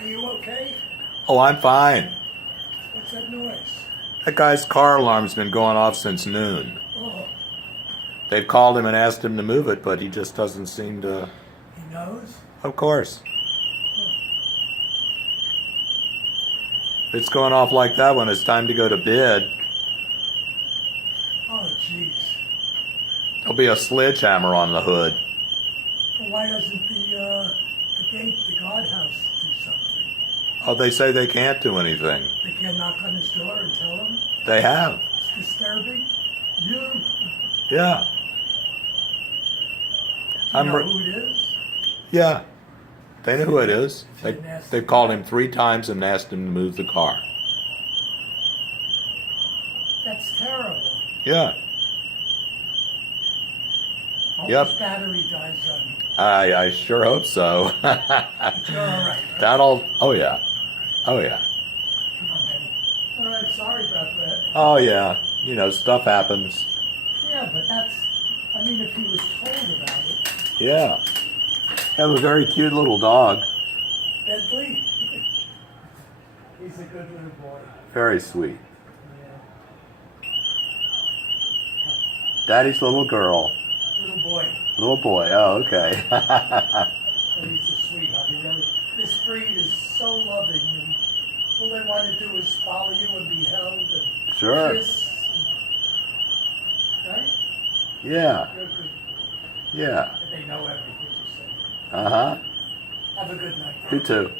Are you okay? Oh, I'm fine. What's that noise? That guy's car alarm's been going off since noon. Oh, They've called him and asked him to move it, but he just doesn't seem to. he knows? Of course. If it's going off like that when it's time to go to bed, Oh, jeez. there'll be a sledgehammer on the hood. Well, why doesn't the guardhouse do something? Oh, they say they can't do anything. They can't knock on his door and tell him They have. it's disturbing? You Yeah. know who it is? Yeah. They know who it is. They've called him 3 times and asked him to move the car. That's terrible. Yeah. Hope Yep. his battery dies on you. I sure hope so. But you're all right, right? That'll. Oh yeah. Oh yeah. Come on, Benny. All right, sorry about that. Oh yeah. You know, stuff happens. Yeah, but I mean, if he was told about it. Yeah. Have a very cute little dog. Bentley? He's a good little boy. Very sweet. Yeah. Daddy's little girl. Little boy. Little boy. Oh, okay. But he's a sweetheart. He really, this breed is so loving, and all they want to do is follow you and be held and Sure. kiss. Right? Yeah. You're good. Yeah. And they know everything you say. Uh-huh. Have a good night. You too.